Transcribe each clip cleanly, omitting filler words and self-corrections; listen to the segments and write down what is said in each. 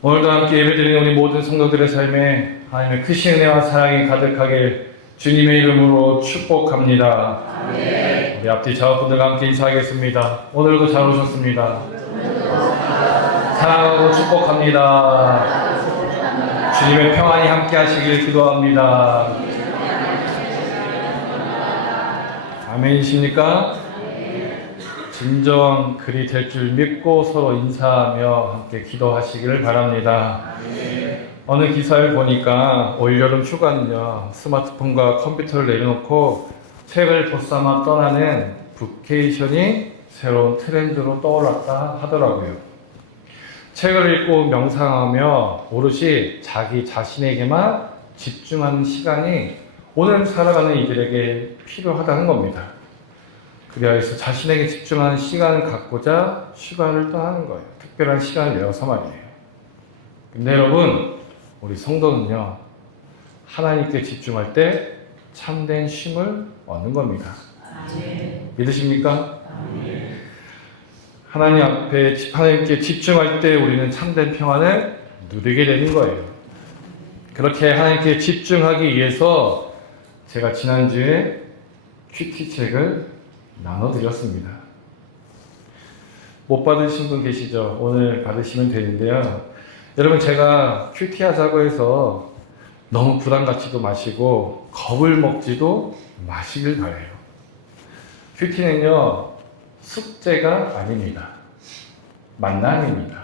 오늘도 함께 예배드리는 우리 모든 성도들의 삶에 하나님의 크신 은혜와 사랑이 가득하길 주님의 이름으로 축복합니다. 아멘. 우리 앞뒤 좌우분들과 함께 인사하겠습니다. 오늘도 잘 오셨습니다. 사랑하고 축복합니다. 주님의 평안이 함께 하시길 기도합니다. 아멘이십니까? 진정 그리 될 줄 믿고 서로 인사하며 함께 기도하시기를 바랍니다. 어느 기사를 보니까 올여름 휴가는요, 스마트폰과 컴퓨터를 내려놓고 책을 보쌈아 떠나는 부케이션이 새로운 트렌드로 떠올랐다 하더라고요. 책을 읽고 명상하며 오롯이 자기 자신에게만 집중하는 시간이 오늘 살아가는 이들에게 필요하다는 겁니다. 그래야 해서 자신에게 집중하는 시간을 갖고자 휴가를 떠나는 거예요. 특별한 시간을 내어서 말이에요. 근데 여러분, 우리 성도는요, 하나님께 집중할 때 참된 쉼을 얻는 겁니다. 아멘. 믿으십니까? 아멘. 하나님께 집중할 때 우리는 참된 평안을 누리게 되는 거예요. 그렇게 하나님께 집중하기 위해서 제가 지난주에 큐티 책을 나눠드렸습니다. 못 받으신 분 계시죠? 오늘 받으시면 되는데요. 여러분, 제가 큐티 하자고 해서 너무 부담 갖지도 마시고 겁을 먹지도 마시길 바래요. 큐티는요, 숙제가 아닙니다. 만남입니다.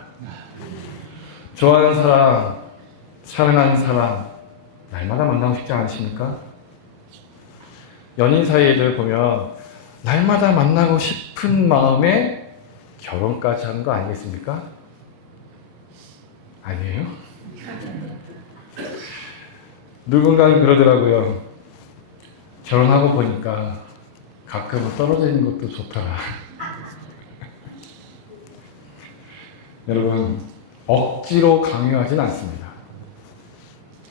좋아하는 사람, 사랑하는 사람 날마다 만나고 싶지 않으십니까? 연인 사이에들 보면 날마다 만나고 싶은 마음에 결혼까지 하는 거 아니겠습니까? 아니에요? 누군가는 그러더라고요. 결혼하고 보니까 가끔은 떨어지는 것도 좋더라. 여러분, 억지로 강요하진 않습니다.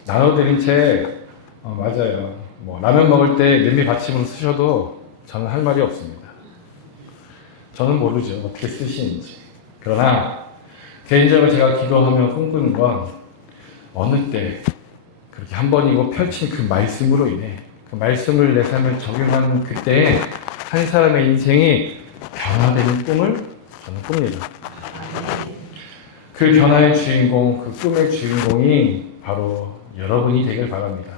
나눠드린 책, 맞아요. 라면 먹을 때 냄비 받침으로 쓰셔도 저는 할 말이 없습니다. 저는 모르죠. 어떻게 쓰시는지. 그러나 개인적으로 제가 기도하며 꿈꾸는 건 어느 때 그렇게 한 번이고 펼친 그 말씀으로 인해 그 말씀을 내 삶에 적용하는 그때에 한 사람의 인생이 변화되는 꿈을 저는 꿉니다. 그 변화의 주인공, 그 꿈의 주인공이 바로 여러분이 되길 바랍니다.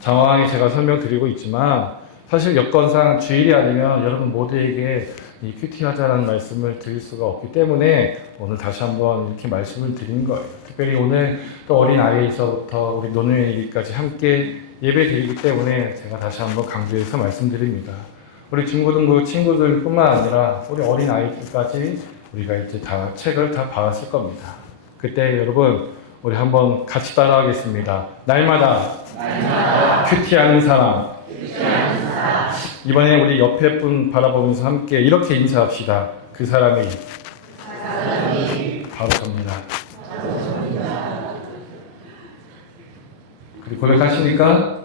장황하게 제가 설명드리고 있지만 사실 여건상 주일이 아니면 여러분 모두에게 이 큐티 하자라는 말씀을 드릴 수가 없기 때문에 오늘 다시 한번 이렇게 말씀을 드린 거예요. 특별히 오늘 또 어린 아이에서부터 우리 노년이기까지 함께 예배 드리기 때문에 제가 다시 한번 강조해서 말씀드립니다. 우리 중고등부 친구들뿐만 아니라 우리 어린 아이들까지 우리가 이제 다 책을 다 받았을 겁니다. 그때 여러분 우리 한번 같이 따라하겠습니다. 날마다 큐티하는 사람. 이번에 우리 옆에 분 바라보면서 함께 이렇게 인사합시다. 그 사람이 바로 접니다. 그리고 고백하시니까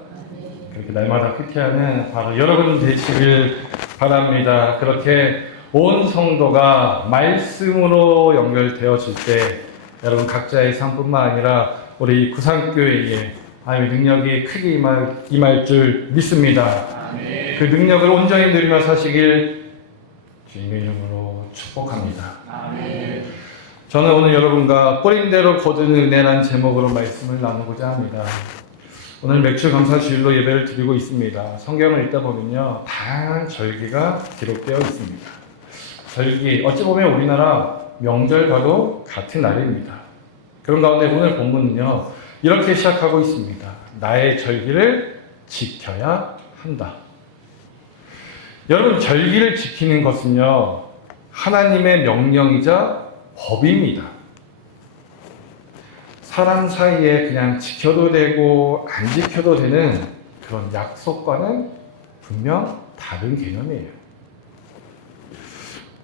그렇게 날마다 큐티하는 바로 여러분 되시길 바랍니다. 그렇게 온 성도가 말씀으로 연결되어질 때 여러분 각자의 삶뿐만 아니라 우리 구상교회에 하나님의 능력이 크게 임할 줄 믿습니다. 아멘. 그 능력을 온전히 누리며 사시길 주님의 이름으로 축복합니다. 아멘. 저는 오늘 여러분과 뿌린대로 거두는 은혜라는 제목으로 말씀을 나누고자 합니다. 오늘 맥주 감사 주일로 예배를 드리고 있습니다. 성경을 읽다 보면요, 다양한 절기가 기록되어 있습니다. 절기, 어찌 보면 우리나라 명절과도 같은 날입니다. 그런 가운데 오늘 본문은요, 이렇게 시작하고 있습니다. 나의 절기를 지켜야 한다. 여러분, 절기를 지키는 것은요, 하나님의 명령이자 법입니다. 사람 사이에 그냥 지켜도 되고 안 지켜도 되는 그런 약속과는 분명 다른 개념이에요.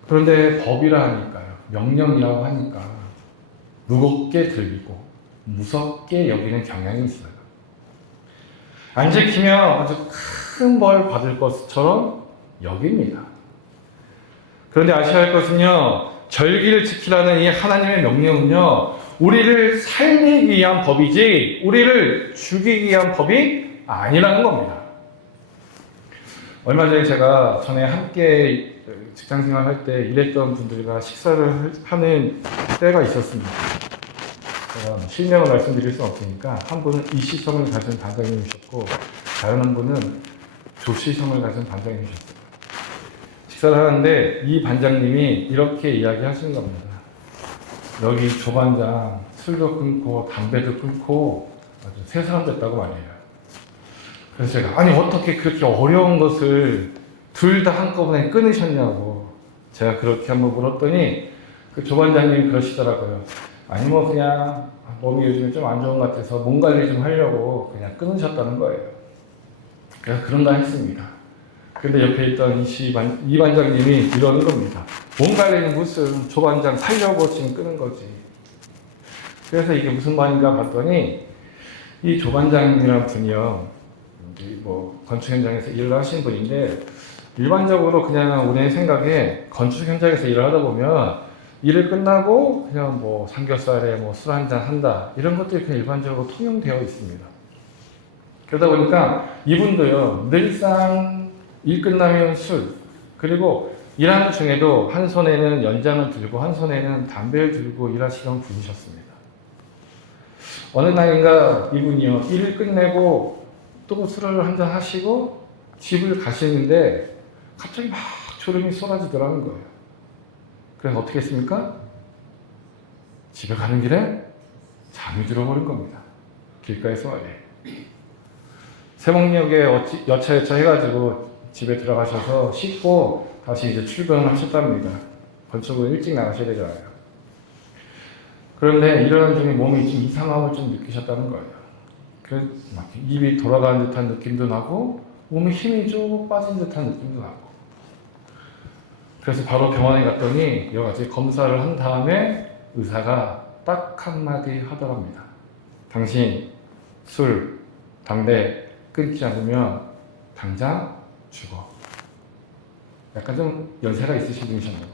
그런데 법이라 하니까요, 명령이라고 하니까 무겁게 들리고 무섭게 여기는 경향이 있어요. 안 지키면 아주 큰 벌 받을 것처럼 여깁니다. 그런데 아셔야 할 것은요, 절기를 지키라는 이 하나님의 명령은요, 우리를 살리기 위한 법이지 우리를 죽이기 위한 법이 아니라는 겁니다. 얼마 전에 제가 전에 함께 직장생활 할 때 일했던 분들과 식사를 하는 때가 있었습니다. 제가 실명을 말씀드릴 수는 없으니까 한 분은 이시성을 가진 반장님이셨고 다른 한 분은 조시성을 가진 반장님이셨어요. 식사를 하는데 이 반장님이 이렇게 이야기하시는 겁니다. 여기 조반장 술도 끊고 담배도 끊고 아주 세 사람 됐다고 말해요. 그래서 제가 아니 어떻게 그렇게 어려운 것을 둘 다 한꺼번에 끊으셨냐고 제가 그렇게 한번 물었더니 그 조반장님이 그러시더라고요. 아니 뭐 그냥 몸이 요즘에 좀 안 좋은 것 같아서 몸 관리 좀 하려고 그냥 끊으셨다는 거예요. 그래서 그런가 했습니다. 근데 옆에 있던 이 반장님이 이러는 겁니다. 몸 관리는 무슨 조반장 살려고 지금 끊은 거지. 그래서 이게 무슨 말인가 봤더니 이 조반장이라는 분이요. 뭐 건축 현장에서 일을 하신 분인데 일반적으로 그냥 우리의 생각에 건축 현장에서 일을 하다 보면 일을 끝나고 그냥 뭐 삼겹살에 뭐 술 한잔 한다 이런 것들이 그냥 일반적으로 통용되어 있습니다. 그러다 보니까 이분도요 늘상 일 끝나면 술 그리고 일하는 중에도 한 손에는 연장을 들고 한 손에는 담배를 들고 일하시던 분이셨습니다. 어느 날인가 이분이요 일을 끝내고 또 술을 한잔 하시고 집을 가시는데 갑자기 막 졸음이 쏟아지더라는 거예요. 그래서 어떻게 했습니까? 집에 가는 길에 잠이 들어버린 겁니다. 길가에서 말이에요. 세목역에 여차여차 해가지고 집에 들어가셔서 씻고 다시 이제 출근을 하셨답니다. 건축은 일찍 나가셔야 되잖아요. 그런데 일어나는 중에 몸이 좀 이상함을 좀 느끼셨다는 거예요. 막 입이 돌아가는 듯한 느낌도 나고 몸에 힘이 쭉 빠진 듯한 느낌도 나고 그래서 바로 병원에 갔더니 여러 가지 검사를 한 다음에 의사가 딱 한마디 하더랍니다. 당신 술, 담배 끊지 않으면 당장 죽어. 약간 좀 연세가 있으신 분이셨나 봐요.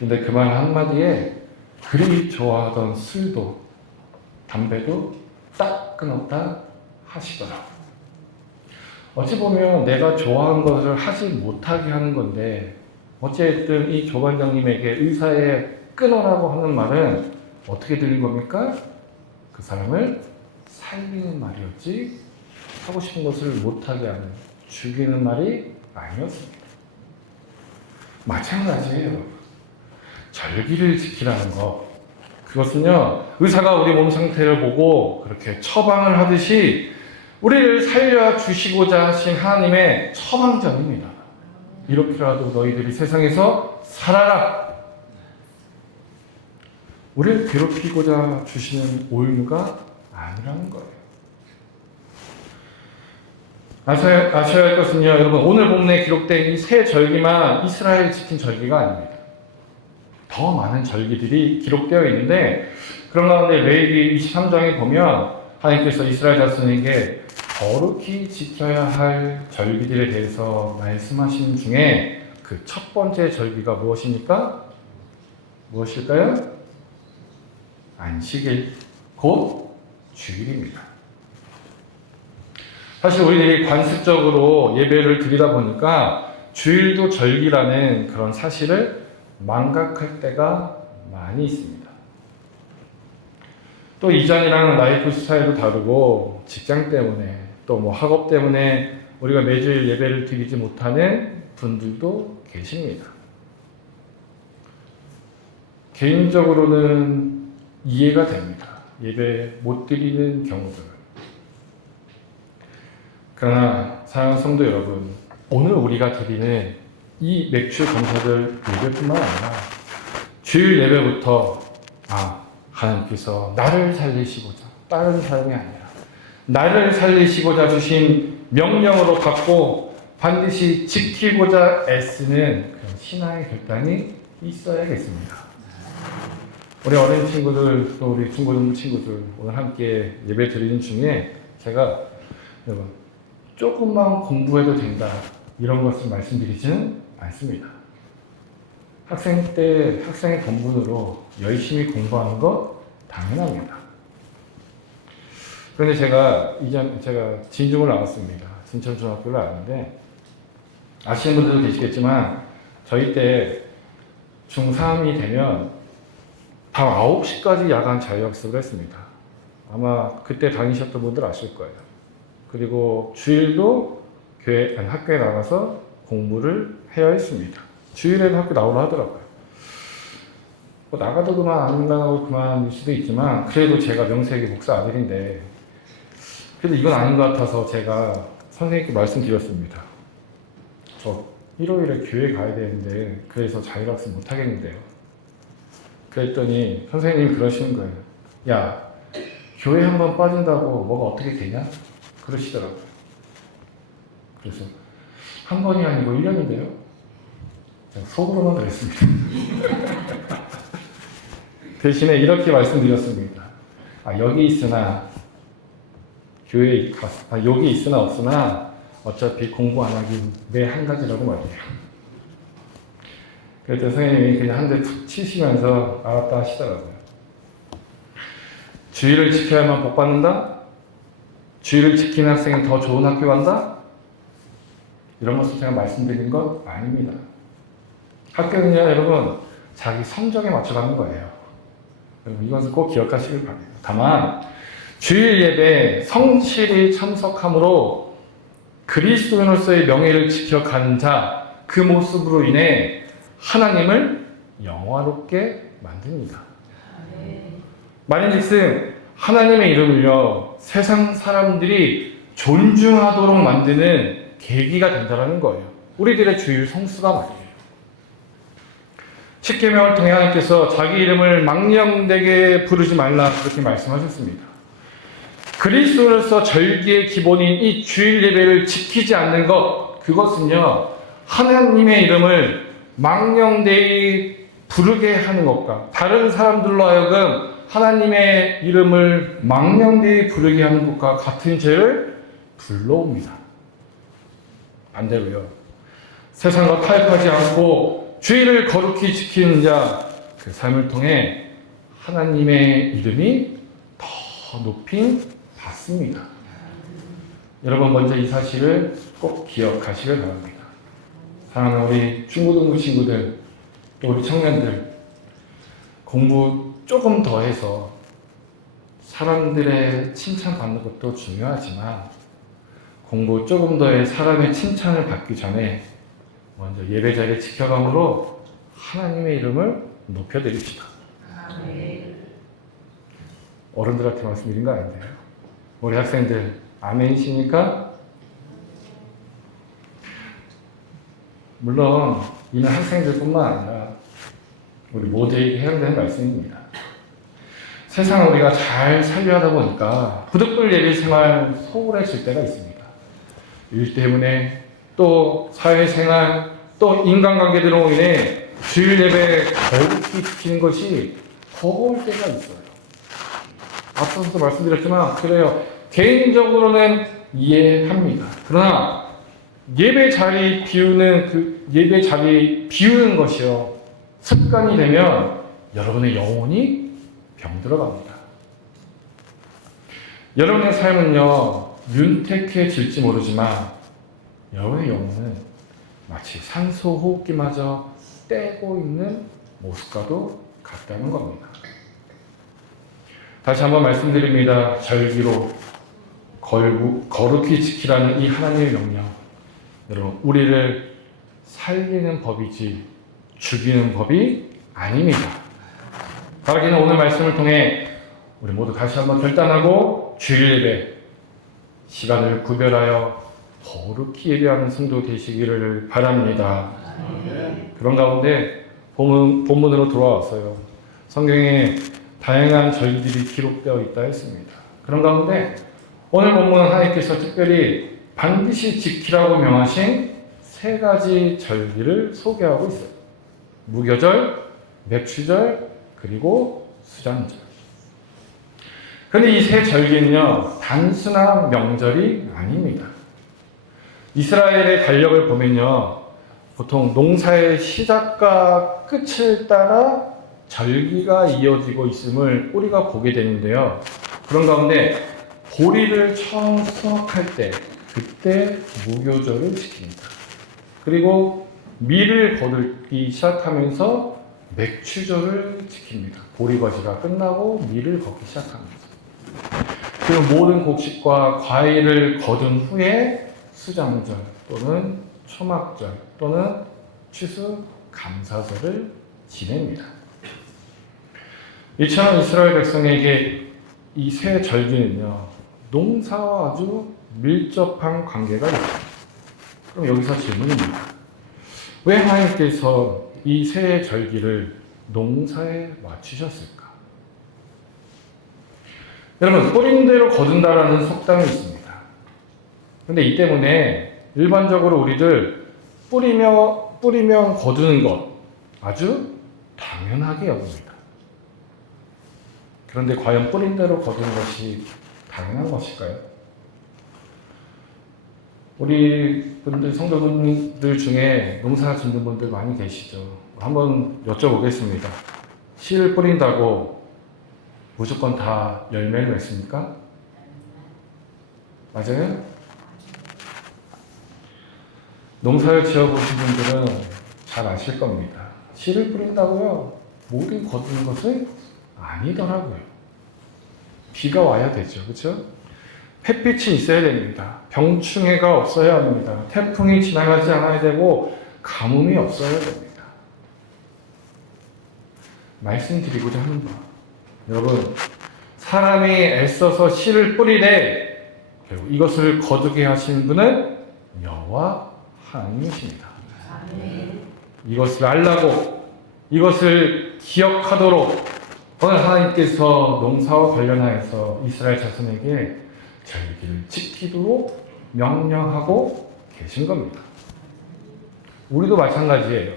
근데 그 말 한마디에 그리 좋아하던 술도 담배도 딱 끊었다 하시더라고요. 어찌 보면 내가 좋아하는 것을 하지 못하게 하는 건데 어쨌든 이 조반장님에게 의사의 끊어라고 하는 말은 어떻게 들린 겁니까? 그 사람을 살리는 말이었지 하고 싶은 것을 못하게 하는 죽이는 말이 아니었습니다. 마찬가지예요. 절기를 지키라는 것 그것은요 의사가 우리 몸 상태를 보고 그렇게 처방을 하듯이 우리를 살려주시고자 하신 하나님의 처방전입니다. 이렇게라도 너희들이 세상에서 살아라. 우리를 괴롭히고자 주시는 올무가 아니라는 거예요. 아셔야 할 것은요, 여러분, 오늘 본문에 기록된 이 세 절기만 이스라엘 지킨 절기가 아닙니다. 더 많은 절기들이 기록되어 있는데, 그런 가운데 레위기 23장에 보면 하나님께서 이스라엘 자손에게 거룩히 지켜야 할 절기들에 대해서 말씀하신 중에 그 첫 번째 절기가 무엇입니까? 무엇일까요? 안식일, 곧 주일입니다. 사실 우리들이 관습적으로 예배를 드리다 보니까 주일도 절기라는 그런 사실을 망각할 때가 많이 있습니다. 또 이전이랑 라이프 스타일도 다르고 직장 때문에 또 뭐 학업 때문에 우리가 매주일 예배를 드리지 못하는 분들도 계십니다. 개인적으로는 이해가 됩니다. 예배 못 드리는 경우들. 그러나 사랑하는 성도 여러분, 오늘 우리가 드리는 이 맥주 감사절 예배뿐만 아니라 주일 예배부터 하나님께서 나를 살리시고자 다른 사람이 아니라 나를 살리시고자 주신 명령으로 받고 반드시 지키고자 애쓰는 그런 신앙의 결단이 있어야겠습니다. 우리 어린 친구들 또 우리 중고등부 친구들 오늘 함께 예배 드리는 중에 제가 여러분 조금만 공부해도 된다 이런 것을 말씀드리지는 않습니다. 학생 때 학생의 본분으로 열심히 공부하는 거 당연합니다. 그런데 제가 진중을 나왔습니다. 진천중학교를 나왔는데 아시는 분들도 계시겠지만 저희 때 중3이 되면 밤 9시까지 야간 자율학습을 했습니다. 아마 그때 다니셨던 분들 아실 거예요. 그리고 주일도 학교에 나가서 공부를 해야 했습니다. 주일에는 학교 나오라 하더라고요. 뭐 나가도 그만 안 나가도 그만일 수도 있지만 그래도 제가 명색이 목사 아들인데 그래도 이건 아닌 것 같아서 제가 선생님께 말씀드렸습니다. 저 일요일에 교회 가야 되는데 그래서 자율학습 못 하겠는데요. 그랬더니 선생님이 그러시는 거예요. 야, 교회 한번 빠진다고 뭐가 어떻게 되냐? 그러시더라고요. 그래서 한 번이 아니고 1년인데요. 속으로만 그랬습니다. 대신에 이렇게 말씀드렸습니다. 여기 있으나 여기 있으나 없으나 어차피 공부 안 하긴 매 한 가지라고 말이에요. 그랬더니 선생님이 그냥 한 대 툭 치시면서 알았다 하시더라고요. 주의를 지켜야만 복 받는다? 주의를 지키는 학생이 더 좋은 학교 간다? 이런 것을 제가 말씀드린 것 아닙니다. 학교는요, 여러분, 자기 성적에 맞춰가는 거예요. 여러분, 이것을 꼭 기억하시길 바랍니다. 다만, 주일 예배에 성실히 참석함으로 그리스도인으로서의 명예를 지켜가는 자, 그 모습으로 인해 하나님을 영화롭게 만듭니다. 말인즉슨 하나님의 이름을요, 세상 사람들이 존중하도록 만드는 계기가 된다는 거예요. 우리들의 주일 성수가 말이에요. 십계명을 통해 하나님께서 자기 이름을 망령되게 부르지 말라 그렇게 말씀하셨습니다. 그리스도로서 절기의 기본인 이 주일 예배를 지키지 않는 것, 그것은요 하나님의 이름을 망령되이 부르게 하는 것과 다른 사람들로 하여금 하나님의 이름을 망령되이 부르게 하는 것과 같은 죄를 불러옵니다. 반대로요, 세상과 타협하지 않고 주의를 거룩히 지키는 자, 그 삶을 통해 하나님의 이름이 더 높이 받습니다. 여러분, 먼저 이 사실을 꼭 기억하시길 바랍니다. 사랑하는 우리 중고등부 친구들, 또 우리 청년들, 공부 조금 더 해서 사람들의 칭찬받는 것도 중요하지만 공부 조금 더해 사람의 칭찬을 받기 전에 먼저 예배 자리를 지켜감으로 하나님의 이름을 높여드립시다. 어른들한테 말씀드린 거 아닌데요. 우리 학생들 아멘이십니까? 물론 이는 학생들뿐만 아니라 우리 모두에게 해당되는 말씀입니다. 세상을 우리가 잘 살려 하다 보니까 부득불 예배 생활 소홀해질 때가 있습니다. 일 때문에 또 사회생활 또 인간관계들로 인해 주일 예배 거룩히 지키는 것이 버거울 때가 있어요. 앞서서 말씀드렸지만 그래요. 개인적으로는 이해합니다. 그러나 예배 자리 비우는 것이요 습관이 되면 여러분의 영혼이 병들어갑니다. 여러분의 삶은요 윤택해질지 모르지만 여러분의 영혼은 마치 산소 호흡기마저 떼고 있는 모습과도 같다는 겁니다. 다시 한번 말씀드립니다. 절기로 거룩히 지키라는 이 하나님의 명령, 여러분 우리를 살리는 법이지 죽이는 법이 아닙니다. 바라기는 오늘 말씀을 통해 우리 모두 다시 한번 결단하고 주일 예배 시간을 구별하여 거룩히 예배하는 성도 되시기를 바랍니다. 그런 가운데 본문으로 돌아왔어요. 성경에 다양한 절기들이 기록되어 있다 했습니다. 그런 가운데 오늘 본문은 하나님께서 특별히 반드시 지키라고 명하신 3가지 절기를 소개하고 있어요. 무교절, 맥추절, 그리고 수장절. 그런데 이 3 절기는요 단순한 명절이 아닙니다. 이스라엘의 달력을 보면요 보통 농사의 시작과 끝을 따라 절기가 이어지고 있음을 우리가 보게 되는데요. 그런 가운데 보리를 처음 수확할 때 그때 무교절을 지킵니다. 그리고 밀을 거두기 시작하면서 맥추절을 지킵니다. 보리거시가 끝나고 밀을 걷기 시작합니다. 그 모든 곡식과 과일을 거둔 후에 수장절 또는 초막절 또는 추수감사절을 지냅니다. 이처럼 이스라엘 백성에게 이 세 절기는요, 농사와 아주 밀접한 관계가 있습니다. 그럼 여기서 질문입니다. 왜 하나님께서 이 세 절기를 농사에 맞추셨을까? 여러분, 뿌린 대로 거둔다라는 속담이 있습니다. 근데 이 때문에 일반적으로 우리들 뿌리면 거두는 것 아주 당연하게 여깁니다. 그런데 과연 뿌린 대로 거두는 것이 당연한 것일까요? 우리 분들, 성도분들 중에 농사 짓는 분들 많이 계시죠. 한번 여쭤보겠습니다. 씨를 뿌린다고 무조건 다 열매를 맺습니까? 맞아요? 농사를 지어보신 분들은 잘 아실 겁니다. 씨를 뿌린다고요? 모든 거두는 것은 아니더라고요. 비가 와야 되죠. 그렇죠? 햇빛이 있어야 됩니다. 병충해가 없어야 합니다. 태풍이 지나가지 않아야 되고 가뭄이 없어야 됩니다. 말씀드리고자 하는 바, 여러분, 사람이 애써서 씨를 뿌리되 결국 이것을 거두게 하신 분은 여호와 하나님이십니다. 이것을 알라고, 이것을 기억하도록 오늘 하나님께서 농사와 관련하여서 이스라엘 자손에게 절기를 지키도록 명령하고 계신 겁니다. 우리도 마찬가지예요.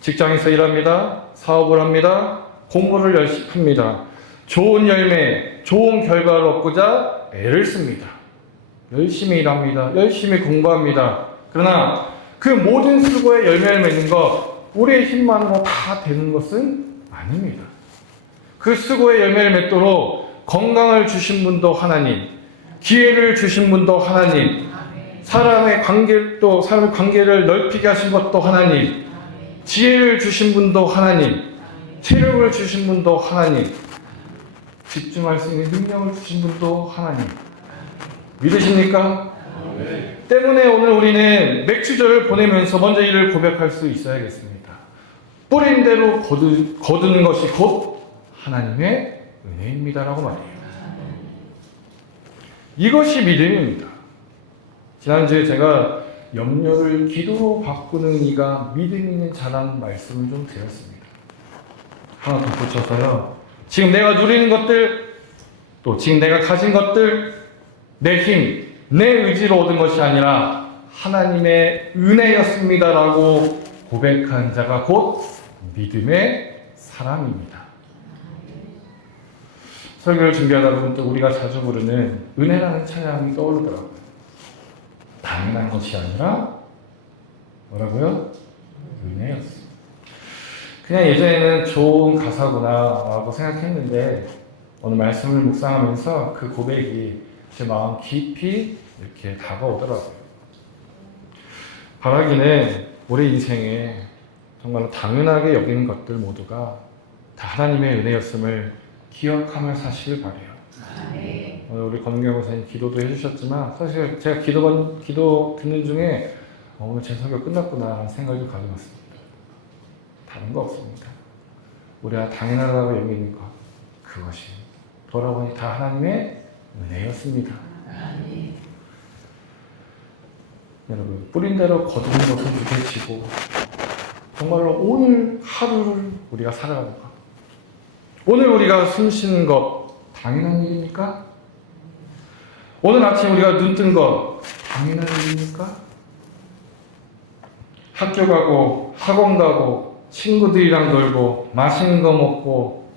직장에서 일합니다. 사업을 합니다. 공부를 열심히 합니다. 좋은 열매, 좋은 결과를 얻고자 애를 씁니다. 열심히 일합니다. 열심히 공부합니다. 그러나 그 모든 수고의 열매를 맺는 것, 우리의 힘만으로 다 되는 것은 아닙니다. 그 수고의 열매를 맺도록 건강을 주신 분도 하나님, 기회를 주신 분도 하나님, 사람의 관계를 넓히게 하신 것도 하나님, 지혜를 주신 분도 하나님, 체력을 주신 분도 하나님, 집중할 수 있는 능력을 주신 분도 하나님. 믿으십니까? 때문에 오늘 우리는 맥주절을 보내면서 먼저 이를 고백할 수 있어야겠습니다. 뿌린 대로 거두는 것이 곧 하나님의 은혜입니다라고 말해요. 이것이 믿음입니다. 지난주에 제가 염려를 기도로 바꾸는 이가 믿음 있는 자라는 말씀을 좀 드렸습니다. 하나 덧붙여서요. 지금 내가 누리는 것들, 또 지금 내가 가진 것들, 내 힘, 내 의지로 얻은 것이 아니라 하나님의 은혜였습니다라고 고백한 자가 곧 믿음의 사람입니다. 설교를 준비하다 보면 또 우리가 자주 부르는 은혜라는 찬양이 떠오르더라고요. 당연한 것이 아니라 뭐라고요? 은혜였어요. 그냥 예전에는 좋은 가사구나 라고 생각했는데 오늘 말씀을 묵상하면서 그 고백이 제 마음 깊이 이렇게 다가오더라고요. 바라기는 우리 인생에 정말로 당연하게 여기는 것들 모두가 다 하나님의 은혜였음을 기억하며 사시길 바래요. 오늘 우리 권경 목사님 기도도 해주셨지만 사실 제가 기도 듣는 중에 오늘 제 설교 끝났구나 하는 생각을 가져봤습니다. 다른 거 없습니다. 우리가 당연하다고 여기는 것, 그것이 돌아보니 다 하나님의 은혜였습니다. 여러분, 뿌린 대로 거두는 것을 주게치고 정말로 오늘 하루를 우리가 살아가는 것, 오늘 우리가 숨 쉬는 것 당연한 일입니까? 오늘 아침 우리가 눈 뜬 것 당연한 일입니까? 학교 가고 학원 가고 친구들이랑 놀고 맛있는 거 먹고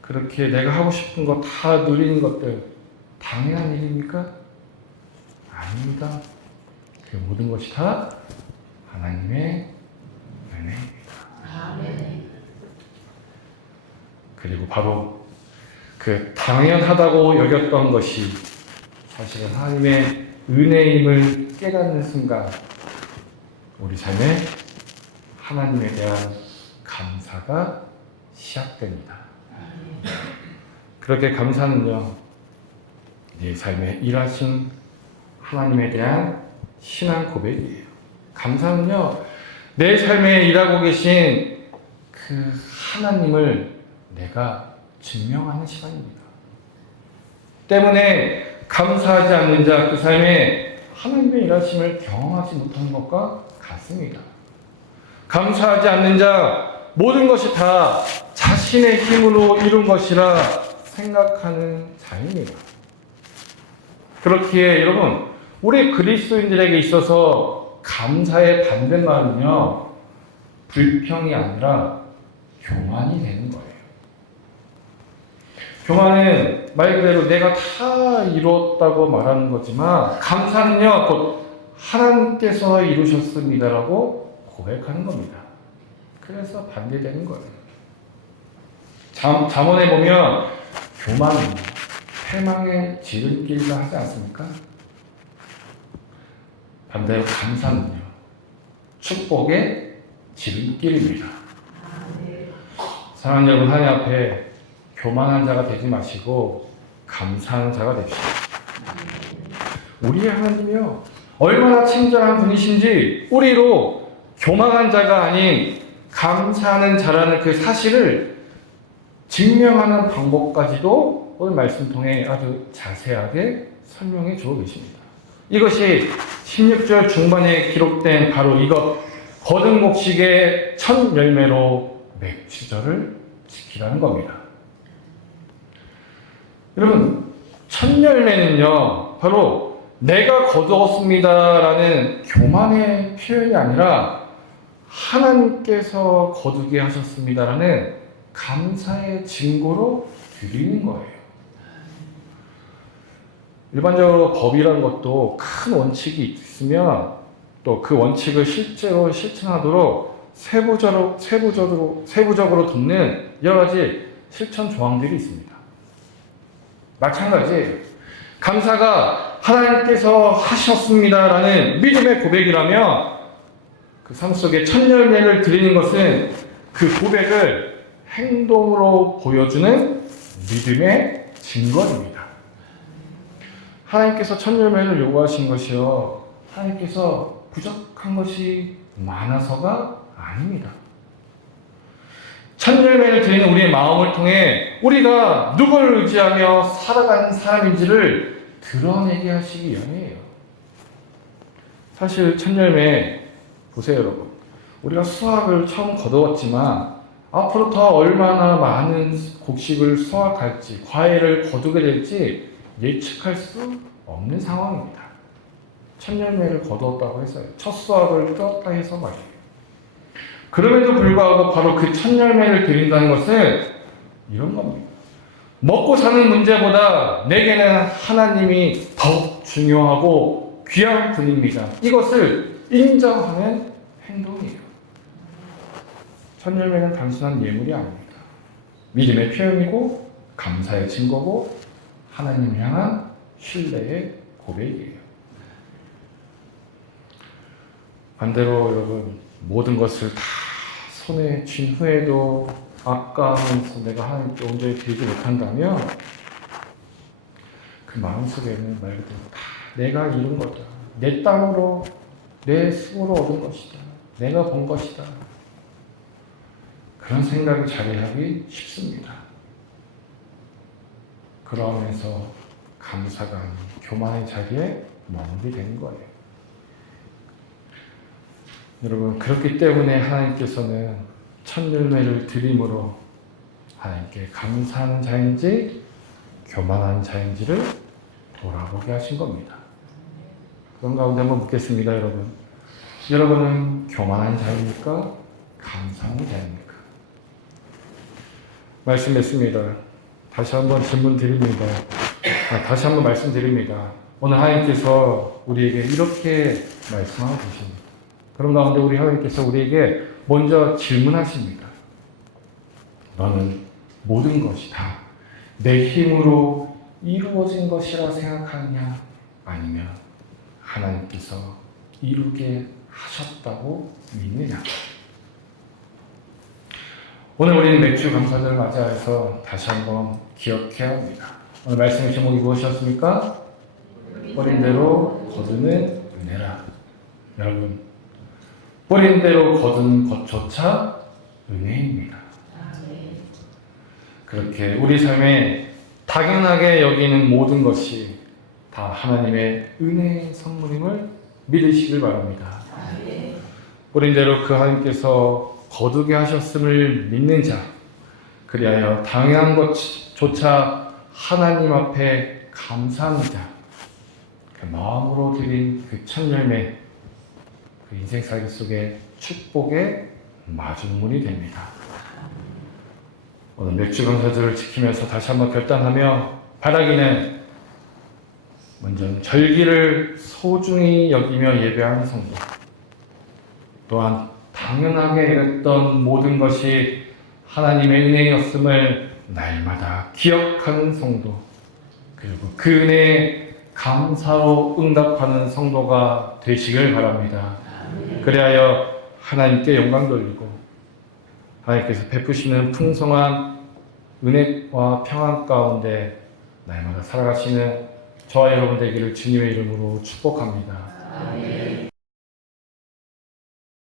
그렇게 내가 하고 싶은 거 다 누리는 것들 당연한 일입니까? 아닙니다. 그 모든 것이 다 하나님의 은혜입니다. 그리고 바로 그 당연하다고 여겼던 것이 사실은 하나님의 은혜임을 깨닫는 순간 우리 삶에 하나님에 대한 감사가 시작됩니다. 그렇게 감사는요, 내 삶에 일하신 하나님에 대한 신앙 고백이에요. 감사는요, 내 삶에 일하고 계신 그 하나님을 내가 증명하는 시간입니다. 때문에 감사하지 않는 자 그 삶에 하나님의 일하심을 경험하지 못하는 것과 같습니다. 감사하지 않는 자 모든 것이 다 자신의 힘으로 이룬 것이라 생각하는 자입니다. 그렇기에 여러분, 우리 그리스도인들에게 있어서 감사의 반대말은요, 불평이 아니라 교만이 되는 거예요. 교만은 말 그대로 내가 다 이뤘다고 말하는 거지만, 감사는요, 곧 하나님께서 이루셨습니다라고 고백하는 겁니다. 그래서 반대되는 거예요. 잠언에 보면 교만은 패망의 지름길이라 하지 않습니까? 반대로 감사는요, 축복의 지름길입니다. 사랑하는 여러분, 하나님 앞에 교만한 자가 되지 마시고 감사하는 자가 됩시다. 우리의 하나님이요, 얼마나 친절한 분이신지 우리로 교만한 자가 아닌 감사하는 자라는 그 사실을 증명하는 방법까지도 오늘 말씀 통해 아주 자세하게 설명해 주고 계십니다. 이것이 16절 중반에 기록된 바로 이것, 거듭 목식의 첫 열매로 맥주절을 지키라는 겁니다. 여러분, 첫 열매는요, 바로 내가 거두었습니다라는 교만의 표현이 아니라 하나님께서 거두게 하셨습니다라는 감사의 증거로 드리는 거예요. 일반적으로 법이라는 것도 큰 원칙이 있으면 또 그 원칙을 실제로 실천하도록 세부적으로 돕는 여러 가지 실천 조항들이 있습니다. 마찬가지, 감사가 하나님께서 하셨습니다라는 믿음의 고백이라면 그 삶 속에 첫 열매를 드리는 것은 그 고백을 행동으로 보여주는 믿음의 증거입니다. 하나님께서 첫 열매를 요구하신 것이요, 하나님께서 부족한 것이 많아서가 아닙니다. 첫 열매를 드리는 우리의 마음을 통해 우리가 누구를 의지하며 살아가는 사람인지를 드러내게 하시기 위함이에요. 사실 첫 열매 보세요, 여러분. 우리가 수확을 처음 거두었지만 앞으로 더 얼마나 많은 곡식을 수확할지, 과일을 거두게 될지 예측할 수 없는 상황입니다. 첫 열매를 거두었다고 해서요, 첫 수확을 떴다 해서 말이에요. 그럼에도 불구하고 바로 그 첫 열매를 드린다는 것은 이런 겁니다. 먹고 사는 문제보다 내게는 하나님이 더 중요하고 귀한 분입니다. 이것을 인정하는 행동이에요. 첫 열매는 단순한 예물이 아닙니다. 믿음의 표현이고 감사의 증거고 하나님을 향한 신뢰의 고백이에요. 반대로 여러분, 모든 것을 다 손에 쥔 후에도 아까하면서 내가 하나님께 온전히 드리지 못한다면 그 마음속에는 말 그대로 다 내가 이룬 거다, 내 땀으로 내 수고로 얻은 것이다, 내가 번 것이다, 그런 생각이 자리하기 쉽습니다. 그러면서 감사가 아닌 교만의 자리에 머물게 되는 거예요. 여러분, 그렇기 때문에 하나님께서는 첫 열매를 드림으로 하나님께 감사하는 자인지 교만한 자인지를 돌아보게 하신 겁니다. 그런 가운데 한번 묻겠습니다, 여러분. 여러분은 교만한 자입니까? 감사하는 자입니까? 말씀했습니다. 다시 한번 질문 드립니다. 다시 한번 말씀드립니다. 오늘 하나님께서 우리에게 이렇게 말씀하고 계십니다. 그런 가운데 우리 하나님께서 우리에게 먼저 질문하십니다. 너는 모든 것이 다 내 힘으로 이루어진 것이라 생각하느냐? 아니면 하나님께서 이루게 하셨다고 믿느냐? 오늘 우리는 맥주 감사절을 맞이해서 다시 한번 기억해야 합니다. 오늘 말씀의 제목이 무엇이었습니까? 뿌린 대로 거두는 은혜라. 여러분, 뿌린 대로 거두는 것조차 은혜입니다. 그렇게 우리 삶에 당연하게 여기는 모든 것이 다 하나님의 은혜의 선물임을 믿으시길 바랍니다. 뿌린 대로 그 하나님께서 거두게 하셨음을 믿는 자, 그리하여 당연한 것조차 하나님 앞에 감사하는 자, 그 마음으로 드린 그 첫 열매, 그 인생 살기 속에 축복의 마중물이 됩니다. 오늘 맥주 감사절을 지키면서 다시 한번 결단하며 바라기는 먼저 절기를 소중히 여기며 예배하는 성도, 또한 당연하게 이랬던 모든 것이 하나님의 은혜였음을 날마다 기억하는 성도, 그리고 그 은혜에 감사로 응답하는 성도가 되시길 바랍니다. 그리하여 하나님께 영광 돌리고 하나님께서 베푸시는 풍성한 은혜와 평안 가운데 날마다 살아가시는 저와 여러분 되기를 주님의 이름으로 축복합니다.